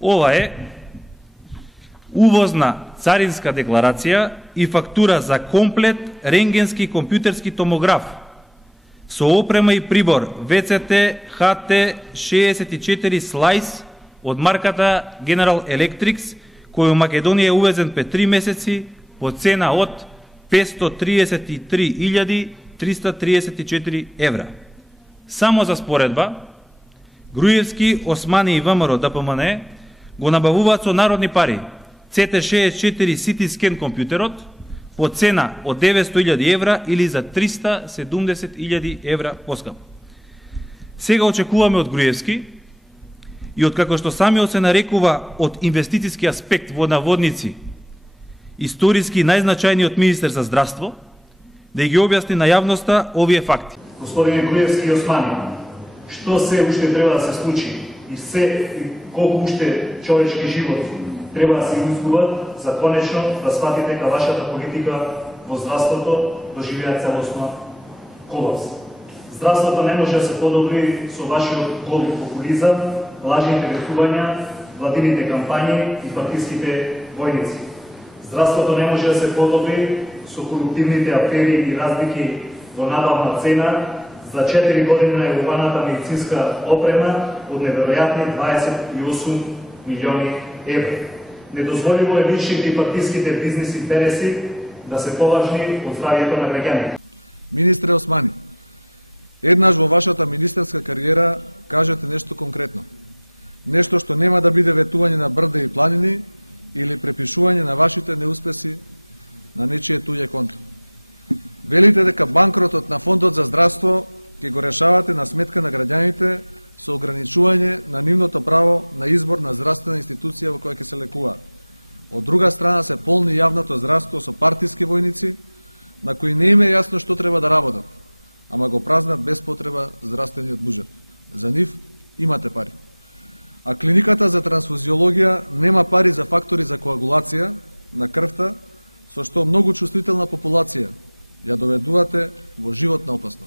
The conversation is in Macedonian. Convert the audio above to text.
Ова е увозна царинска декларација и фактура за комплет рентгенски компјутерски томограф со опрема и прибор VCT HT64 Slice од марката General Electric, кој у Македонија е увезен пред 3 месеци по цена од 533.334 евра. Само за споредба, Груевски, Османи и ВМРО ДПМН го набавуваат со народни пари CT64 CT Scan компјутерот по цена од 900.000 евра или за 370.000 евра поскапо. Сега очекуваме од Груевски и од како што самиот се нарекува од инвестициски аспект во наводници историски најзначајниот министер за здравство, да ги објасни на јавноста овие факти. Господине Груевски и Османи, што се уште треба да се случи и колку уште човечки животи треба да се изгубат за конечно да сватите дека вашата политика во здравството доживеа целосно колапс. Здравството не може да се подобри со вашиот гол популизам, лажните ветувања, владините кампањи и партиските војници. Здравството не може да се подобри со коруптивните афери и разлики во набавна цена за 4 години на јавната медицинска опрема од неверојатни 28 милиони евра. Недозволиво е личните и партиските бизнес интереси да се поважни од здравјето на граѓаните. Министре Османи, еднаш во вашата министерска кариера кажете нешто конкретно. Нешто што нема да биде ветување на брда и планини или препишување на вашите неуспеси на нечие туѓе конто. Велите дека банкротот на Фондот за здравство ќе го решавате на сметка на граѓаните со ограничување на нивното право на избор на здравствена институција во која ќе се лекуваат. Од друга страна се полни јавното здравство со партиски војници, на кои не им е јасно што треба да работат, ама го празнат без потреба здравствениот буџет. За нив имате пари. А клиниката за трансфузиологија нема пари за фактори за коагулација на крвта, со што многу чувствителна популација ја доведувате во животна опасност.